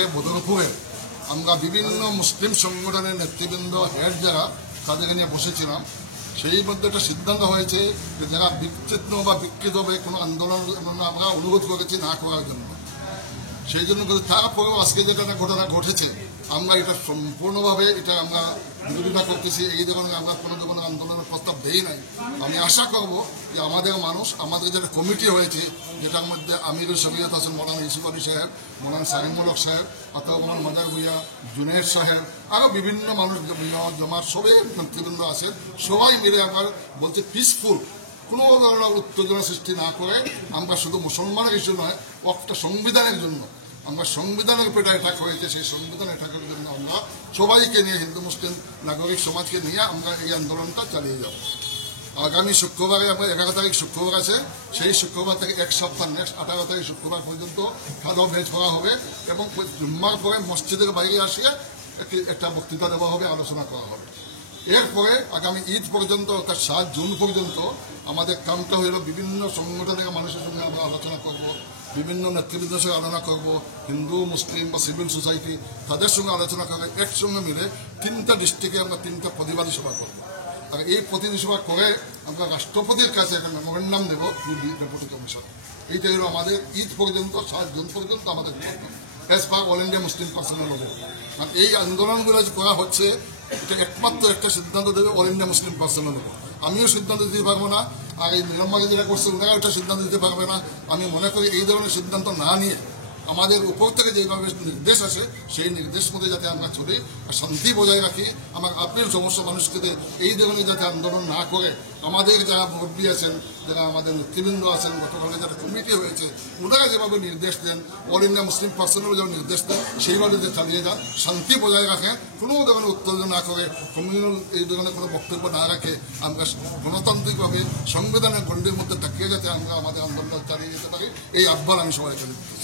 বদরপুরে আমরা বিভিন্ন মুসলিম সংগঠনের নেতৃবৃন্দ হেড যারা তাদেরকে নিয়ে বসেছিলাম। সেই মধ্যে একটা সিদ্ধান্ত হয়েছে যে যারা বিচ্ছিন্ন বা বিকৃত হবে কোনো আন্দোলন আমরা অনুরোধ করেছি না করার জন্য। সেই জন্য তারপরেও আজকে যেটা ঘটনা ঘটেছে আমরা এটা সম্পূর্ণভাবে এটা আমরা বিরোধিতা করতেছি। এই ধরনের আমরা কোনো ধরনের আন্দোলনের প্রস্তাব দেই নাই। আমি আশা করব যে আমাদের মানুষ, আমাদের যেটা কমিটি হয়েছে যেটার মধ্যে আমিরুল শরীয়ত আছেন মৌলানা ইউসুফ আলী সাহেব, মৌলানা সারিমুল হক সাহেব, আতাউর রহমান মাদার ভুইয়া, জুনেদ সাহেব, আরও বিভিন্ন মানুষ জমার সবাই নেতৃবৃন্দ আছে। সবাই মিলে আবার বলছে পিসফুল কোনো ধরনের উত্তেজনা সৃষ্টি না করে আমরা শুধু মুসলমানের ইস্যু নয়, একটা সংবিধানের জন্য আমরা সংবিধানের পেটা অ্যাটাক হয়েছে, সেই সংবিধান অ্যাটাকের জন্য আমরা সবাইকে নিয়ে হিন্দু মুসলিম নাগরিক সমাজকে নিয়ে আমরা এই আন্দোলনটা চালিয়ে যাব। আগামী শুক্রবারে আমরা 11 তারিখ শুক্রবার আছে, সেই শুক্রবার থেকে এক সপ্তাহ নেক্সট 18 তারিখ শুক্রবার পর্যন্ত খালো ভেজ করা হবে এবং জুম্মার পরে মসজিদের বাইরে আসিয়ে একটা বক্তৃতা দেওয়া হবে, আলোচনা করা হবে। এরপরে আগামী ঈদ পর্যন্ত অর্থাৎ 7 জুন পর্যন্ত আমাদের কামটা হইল বিভিন্ন সংগঠনের মানুষের সঙ্গে আমরা আলোচনা করব, বিভিন্ন নেতৃবৃন্দের সঙ্গে আলোচনা করব, হিন্দু মুসলিম বা সিভিল সোসাইটি তাদের সঙ্গে আলোচনা করে একসঙ্গে মিলে 3টা ডিস্ট্রিক্টে আমরা 3টা প্রতিবাদী সভা করব। আর এই প্রতিনিধি সভা করে আমরা রাষ্ট্রপতির কাছে একটা মেমোরেন্ডাম দেব ডেপুটি কমিশন। এইটাই হলো আমাদের ঈদ পর্যন্ত 7 জুন পর্যন্ত আমাদের as per all India Muslim personal হবো। আর এই আন্দোলনগুলো করা হচ্ছে এটা একমাত্র একটা সিদ্ধান্ত দেবে অল ইন্ডিয়া মুসলিম পার্সোনাল হবো। আমিও সিদ্ধান্ত দিতে পারবো না, আর এই নিলম্বাকে যেটা করছে ওনারা একটা সিদ্ধান্ত দিতে পারবে না। আমি মনে করি এই ধরনের সিদ্ধান্ত না নিয়ে আমাদের উপর থেকে যেভাবে নির্দেশ আছে সেই নির্দেশ মতো যাতে আমরা চলি, শান্তি বজায় রাখি। আমার আপিল সমস্ত মানুষকে এই ধরনের যাতে আন্দোলন না করে আমাদের যারা মুরব্বী আছেন, যারা আমাদের নেতৃবৃন্দ আছেন, গতকালে যারা কমিটি হয়েছে ওনারা যেভাবে নির্দেশ দেন, অল ইন্ডিয়া মুসলিম পার্সোনাল যেভাবে নির্দেশ দেন সেইভাবে যে চালিয়ে যান, শান্তি বজায় রাখে, কোনো ধরনের উত্তেজনা না করে, কমিউনাল এই ধরনের কোনো বক্তব্য না রাখে, আমরা গণতান্ত্রিকভাবে সংবিধানের গণ্ডির মধ্যে থাকিয়ে যাতে আমরা আমাদের আন্দোলন চালিয়ে যেতে পারি, এই আহ্বান আমি সবাইকে দিচ্ছি।